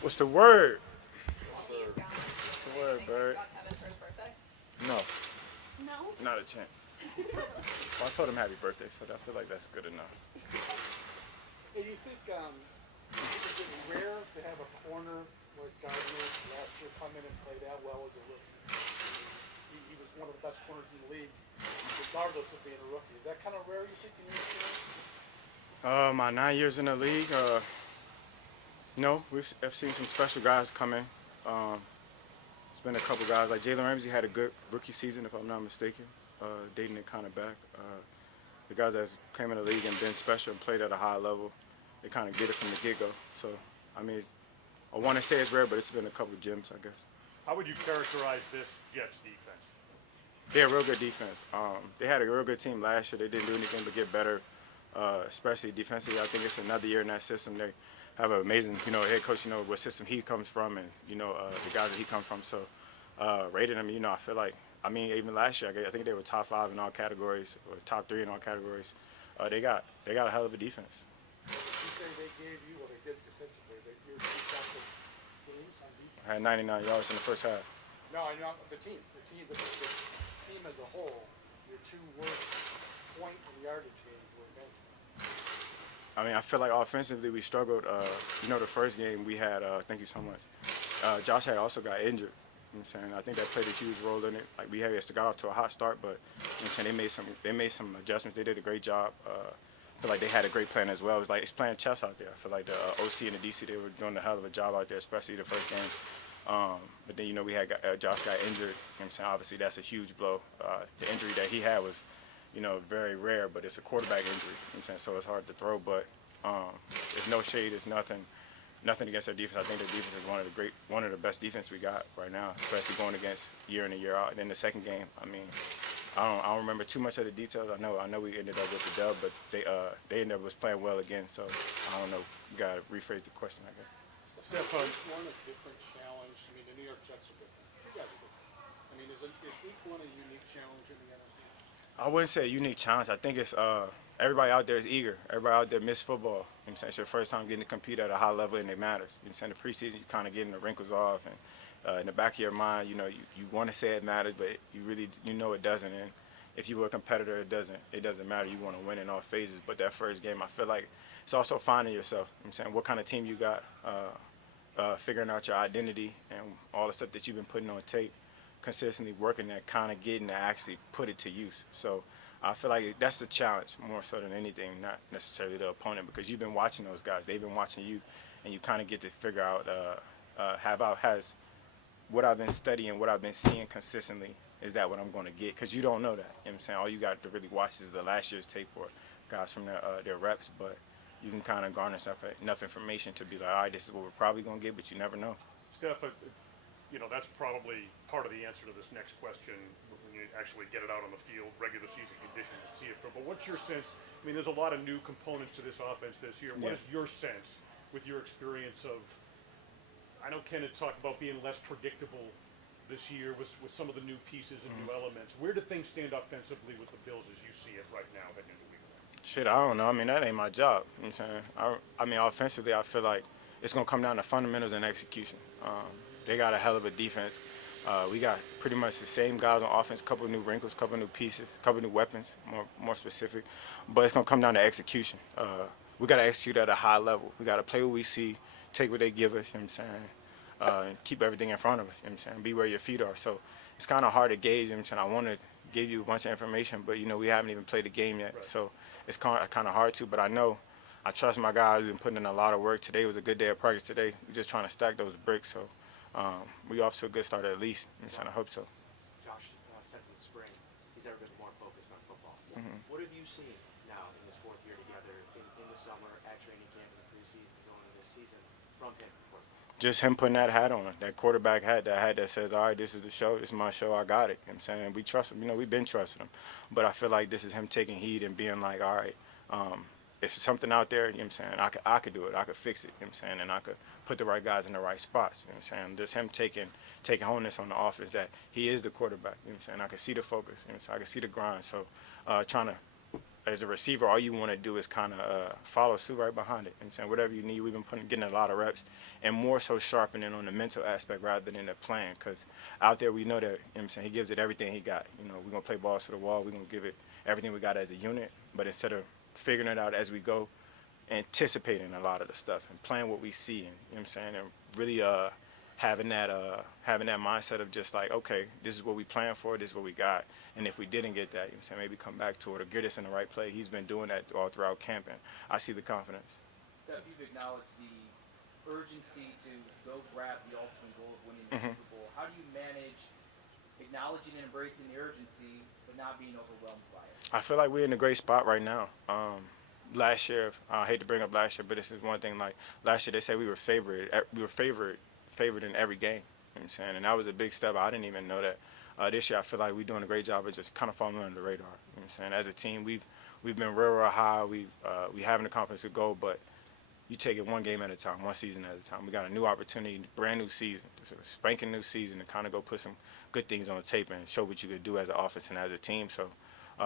What's the word? He's got What's the Are you word, gonna bird? dress up Kevin for his birthday? No, No. not a chance. Well, I told him happy birthday, so I feel like that's good enough. Hey, do you think is it rare to have a corner like Gardner last year come in and play that well as a rookie? He was one of the best corners in the league, regardless of being a rookie. Is that kind of rare, you think, in your experience? My 9 years in the league, no, I've seen some special guys come in. Um, it's been a couple guys like Jalen Ramsey had a good rookie season, if I'm not mistaken, dating it kind of back. The guys that came in the league and been special and played at a high level, they kind of get it from the get-go. So, I mean, I want to say it's rare, but it's been a couple gems, I guess. How would you characterize this Jets defense? They're a real good defense. They had a real good team last year. They didn't do anything but get better, especially defensively. I think it's another year in that system. They have an amazing, head coach. What system he comes from, and the guys that he comes from. So, rating them, I feel like. I mean, even last year, I think they were top 5 in all categories, or top 3 in all categories. They got a hell of a defense. You say they gave you, well, they did statistically, that your two toughest games on defense. I had 99 yards in the first half. No, I know the team team as a whole. Your two worst point and yardage games were against them. I mean, I feel like offensively we struggled. The first game we had, thank you so much. Josh had also got injured. You know what I'm saying? I think that played a huge role in it. Like we got off to a hot start, but I'm saying they made some adjustments. They did a great job. I feel like they had a great plan as well. It's playing chess out there. I feel like the OC and the DC, they were doing a hell of a job out there, especially the first game. But then we had Josh got injured. You know what I'm saying? Obviously that's a huge blow. The injury that he had was very rare, but it's a quarterback injury. You know what I'm saying? So it's hard to throw, but there's no shade. There's nothing against their defense. I think their defense is one of the best defense we got right now, especially going against year in and year out. And then the second game, I mean, I don't remember too much of the details. I know we ended up with the dub, but they ended up was playing well again. So I don't know. You gotta rephrase the question, I guess. Stefon, One a different challenge. I mean, the New York Jets are different. You guys are different. I mean, is week one a unique challenge in the NFC? I wouldn't say a unique challenge. I think it's everybody out there is eager. Everybody out there miss football. You know what I'm saying? It's your first time getting to compete at a high level and it matters. You know what I'm saying? The preseason, you kind of getting the wrinkles off. And in the back of your mind, you want to say it matters, but you really, it doesn't. And if you were a competitor, it doesn't matter. You want to win in all phases. But that first game, I feel like it's also finding yourself. You know what I'm saying? What kind of team you got, figuring out your identity and all the stuff that you've been putting on tape, consistently working at kind of getting to actually put it to use. So I feel like that's the challenge more so than anything, not necessarily the opponent, because you've been watching those guys. They've been watching you, and you kind of get to figure out, has what I've been studying, what I've been seeing consistently, is that what I'm going to get? Because you don't know that. You know what I'm saying? All you got to really watch is the last year's tape or guys from their reps, but you can kind of garner enough information to be like, all right, this is what we're probably going to get, but you never know. Steph, that's probably part of the answer to this next question when you actually get it out on the field, regular season conditions, and see it through. But what's your sense? I mean, there's a lot of new components to this offense this year. What is your sense with your experience of, I know Ken had talked about being less predictable this year with some of the new pieces and new elements. Where do things stand offensively with the Bills as you see it right now heading into week one? Shit, I don't know. I mean, that ain't my job. You know what I'm saying? I mean, offensively, I feel like it's going to come down to fundamentals and execution. They got a hell of a defense. We got pretty much the same guys on offense, couple of new wrinkles, couple of new pieces, couple of new weapons, more specific. But it's going to come down to execution. We got to execute at a high level. We got to play what we see, take what they give us, you know what I'm saying, and keep everything in front of us, you know what I'm saying, be where your feet are. So it's kind of hard to gauge, you know what I'm saying. I want to give you a bunch of information, but, we haven't even played the game yet. Right. So it's kind of hard to, but I trust my guys. We've been putting in a lot of work. Today was a good day of practice today. We're just trying to stack those bricks. So we off to a good start at least. I hope so. Josh said in the spring he's never been more focused on football. What have you seen now in this fourth year together, in the summer, at training camp, in the preseason, going into this season, from him? Just him putting that hat on, that quarterback hat, that says, all right, this is the show, this is my show, I got it. You know what I'm saying? We trust him. We've been trusting him. But I feel like this is him taking heed and being like, all right, if there's something out there, you know what I'm saying, I could do it. I could fix it, you know what I'm saying, and I could put the right guys in the right spots, you know what I'm saying. Just him taking home this on the offense that he is the quarterback, you know what I'm saying. I can see the focus, you know what I'm saying? I can see the grind. So trying to as a receiver, all you want to do is kind of follow suit right behind it. And saying whatever you need, we've been getting a lot of reps, and more so sharpening on the mental aspect rather than the plan. Because out there, we know that, you know what I'm saying, he gives it everything he got. You know, we're gonna play balls to the wall. We're gonna give it everything we got as a unit. But instead of figuring it out as we go, anticipating a lot of the stuff and playing what we see, and you know what I'm saying, and really having that mindset of just like, okay, this is what we planned for, this is what we got, and if we didn't get that, you know what I'm saying, maybe come back to it or get us in the right play. He's been doing that all throughout camp, and I see the confidence. Steph, you've acknowledged the urgency to go grab the ultimate goal of winning the Super Bowl. How do you manage acknowledging and embracing the urgency but not being overwhelmed by it? I feel like we're in a great spot right now. Last year, I hate to bring up last year, but this is one thing. Like last year, they said we were favored in every game. You know what I'm saying, and that was a big step. I didn't even know that. This year, I feel like we're doing a great job of just kind of falling under the radar. You know what I'm saying, as a team, we've been real high. We having the confidence to go, but you take it one game at a time, one season at a time. We got a new opportunity, brand new season, it's a spanking new season to kind of go put some good things on the tape and show what you could do as an offense and as a team. So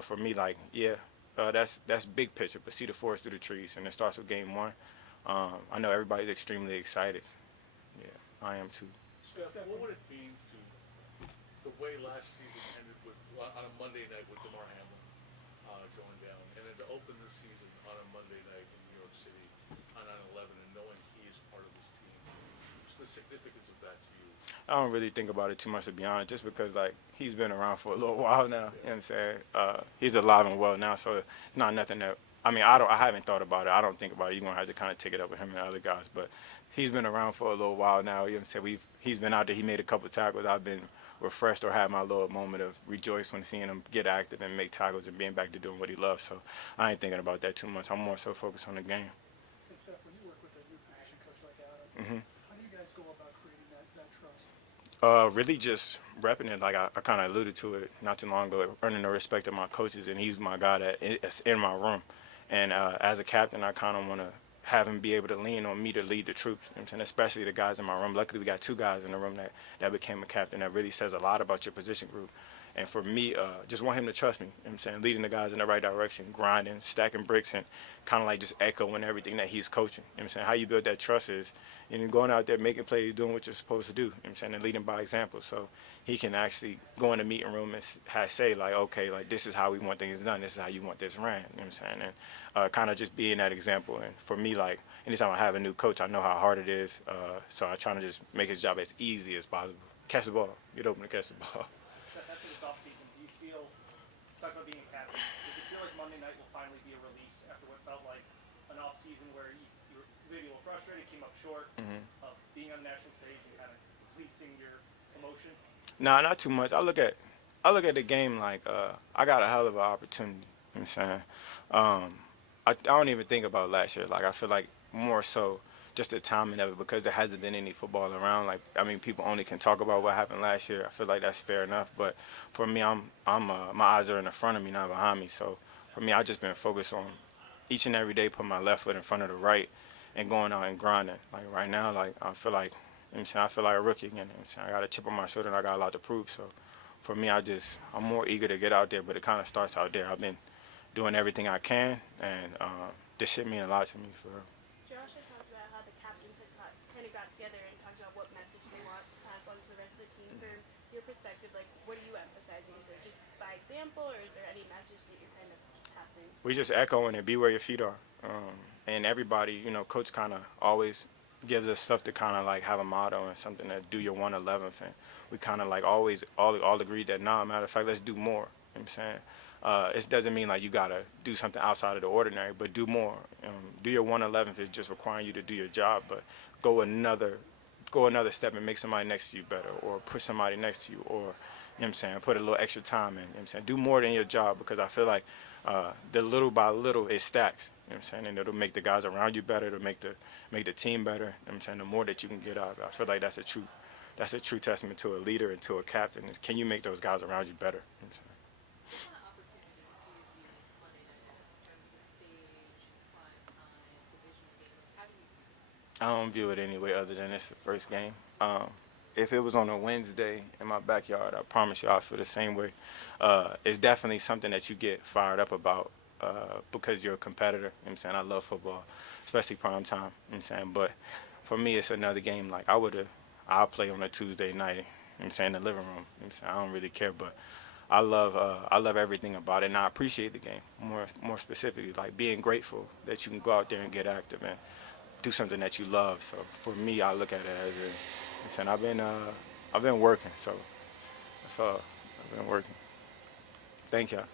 for me, like, yeah, that's big picture, but see the forest through the trees, and it starts with game one. I know everybody's extremely excited. Yeah, I am too. Steph, what would it mean to the way last season ended with on a Monday night with DeMar Hamlin going down, and then to open the season on a Monday night in New York City on 9/11, and knowing he is part of this team? What's the significance of that to you? I don't really think about it too much, to be honest, just because, like, he's been around for a little while now. You know what I'm saying? He's alive and well now, so it's not nothing that. I mean, I haven't thought about it. I don't think about it. You're gonna have to kind of take it up with him and other guys. But he's been around for a little while now. You know what I'm saying? He's been out there. He made a couple tackles. I've been refreshed or had my little moment of rejoice when seeing him get active and make tackles and being back to doing what he loves. So I ain't thinking about that too much. I'm more so focused on the game. Hey, Steph, when you work with a new position coach like Adam, how do you guys go about creating that trust? Really just repping it. Like I kind of alluded to it not too long ago, earning the respect of my coaches, and he's my guy that's in my room. And as a captain, I kind of want to have him be able to lean on me to lead the troops, you know what I'm saying? Especially the guys in my room. Luckily, we got two guys in the room that became a captain. That really says a lot about your position group. And for me, just want him to trust me, you know what I'm saying? Leading the guys in the right direction, grinding, stacking bricks, and kind of like just echoing everything that he's coaching. You know what I'm saying? How you build that trust is going out there, making plays, doing what you're supposed to do, you know what I'm saying? And leading by example. So he can actually go in the meeting room and say, like, okay, like, this is how we want things done. This is how you want this ran, you know what I'm saying? And kind of just being that example. And for me, like, anytime I have a new coach, I know how hard it is. So I try to just make his job as easy as possible. Catch the ball. Get open to catch the ball. After this offseason, do you feel, talk about being a captain, does it feel like Monday night will finally be a release after what felt like an offseason where you were maybe a little frustrated, came up short of being on the national stage and kind of policing your emotion? Nah, not too much. I look at the game like I got a hell of an opportunity. You know what I'm saying? I don't even think about last year. Like, I feel like more so just the timing of it, because there hasn't been any football around. Like, I mean, people only can talk about what happened last year. I feel like that's fair enough. But for me, my eyes are in the front of me, not behind me. So for me, I've just been focused on each and every day putting my left foot in front of the right and going out and grinding. Like right now, like I feel like, you know what I'm saying, I feel like a rookie again. You know what I'm saying? I got a chip on my shoulder and I got a lot to prove. So for me, I'm more eager to get out there, but it kind of starts out there. I've been doing everything I can, and this shit mean a lot to me, for real. Josh had talked about how the captains had kind of got together and talked about what message they want to pass on to the rest of the team. From your perspective, like, what are you emphasizing? Is it just by example, or is there any message that you're kind of passing? We just echoing it, be where your feet are. And everybody, you know, coach kind of always gives us stuff to kind of like have a motto and something to do your 1/11th. And we kind of like always all agreed that, nah, matter of fact, let's do more. You know what I'm saying? It doesn't mean like you got to do something outside of the ordinary, but do more. Do your 1/11th is just requiring you to do your job, but go another step and make somebody next to you better, or put somebody next to you, or, you know what I'm saying, put a little extra time in. You know what I'm saying? Do more than your job, because I feel like the little by little it stacks. You know what I'm saying? And it'll make the guys around you better. It'll make the team better. You know what I'm saying? The more that you can get out of it. I feel like that's a true testament to a leader and to a captain. Can you make those guys around you better? You know what I'm saying? I don't view it any way other than it's the first game. If it was on a Wednesday in my backyard, I promise you I'll feel the same way. It's definitely something that you get fired up about because you're a competitor. You know what I'm saying? I love football, especially prime time. You know what I'm saying? But for me, it's another game. Like I'll play on a Tuesday night. You know what I'm saying? In the living room. You know what I'm saying? I don't really care, but I love everything about it, and I appreciate the game more specifically, like being grateful that you can go out there and get active and do something that you love. So for me, I look at it as a, I've been working, so that's all. I've been working. Thank y'all.